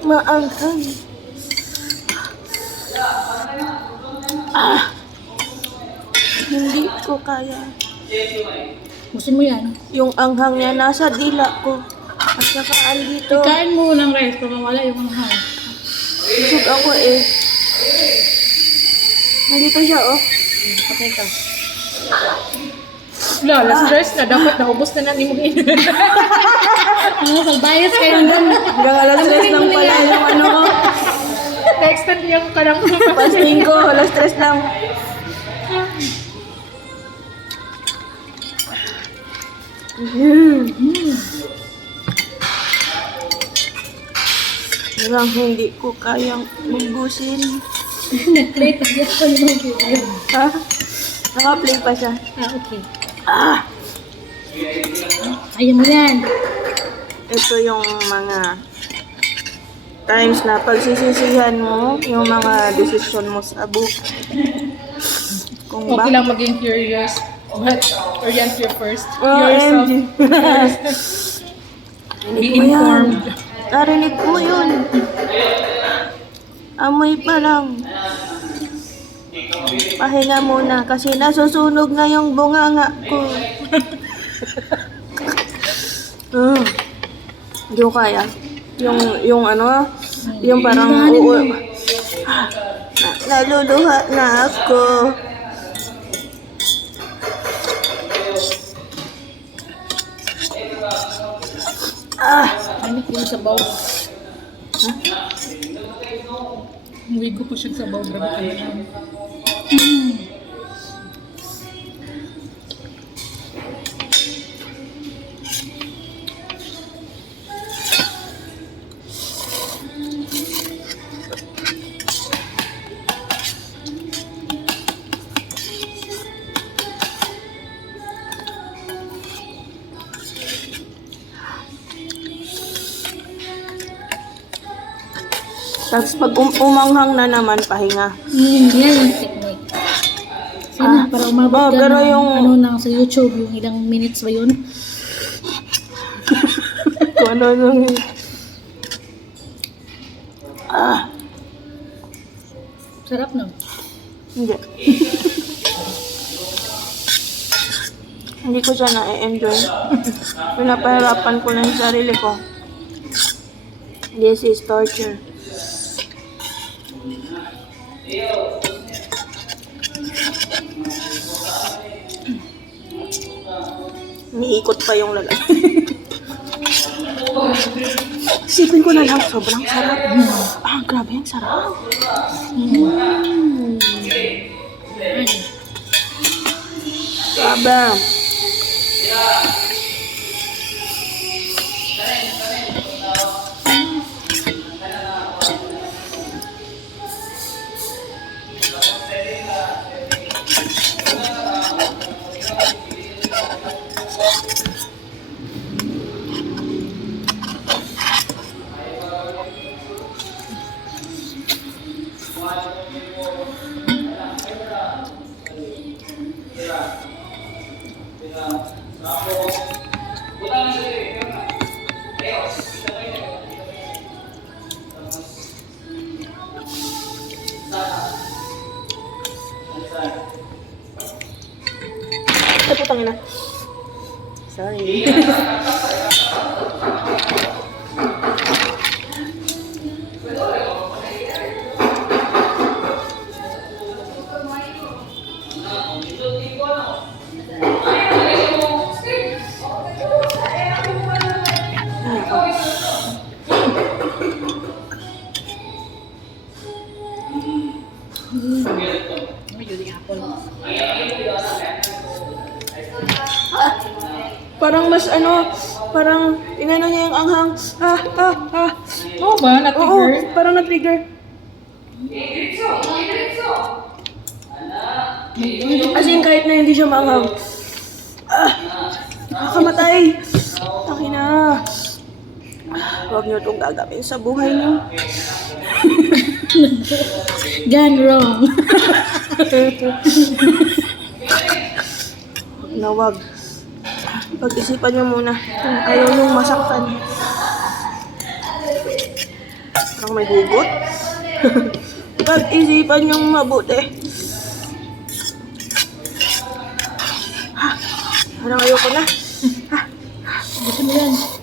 Maanghang. Hindi ko kaya. Gusto mo yan? Yung anghang niya nasa dila ko. At saka andito. Kain mo ng rice para mawala yung anghang. Busog ako eh. Nandito siya oh. Patay ka. Wala, last rice na. Dapat naubos na natin mo rin. Pag-bias kayo doon. Hanggang alas 3 lang pala yung ano ko. Na-extend yung karang Fasting ko, alas 3 lang. Hanggang hindi ko kayang magbusin. Nag-play pa siya pa yung video. Ha? Naka-play pa siya. Okay. Ah! Ayaw mo yan. Ito yung mga times na pagsisisihan mo yung mga desisyon mo sa buhay. Kung Okay lang maging curious. But orient you first. OMG. Yourself. Be Narinig mo yan. informed. Narinig mo yun. Amoy pa lang. Pahinga muna kasi nasusunog na yung bunganga ko. Hindi ko kaya. Yung ano, yung parang naluluha na ako. Ano yung sabaw? Umuwi ko po siya sa sabaw. Grabe ka naman. Tapos pag umanghang na naman, pahinga. Yan yung technique. Sana para umabot ka pero ng, yung- ano nang sa YouTube, yung ilang minutes ba yun? Kung ano nung... Sarap no? Hindi. Hindi ko siya na-enjoy. Pinapahirapan ko lang yung sarili ko. This is torture. Umiikot pa yung lalaki. Isipin ko na lang, sobrang sarap. Grabe yung sarap. Grabe. Ay, putang ina. Sorry. Parang mas ano, parang inano niya yung anghang. Oo ba? Oo, Na-trigger? parang na-trigger. As in, kahit na hindi siya maanghang. Nakakamatay. Taki na. Huwag niyo itong gagawin sa buhay niyo. Gone wrong. Na wag. Pag-isipan niyo muna kung ayaw niyong masaktan. Parang may hugot. Pag-isipan niyong mabuti. Parang ayoko na. Gusto mo yan?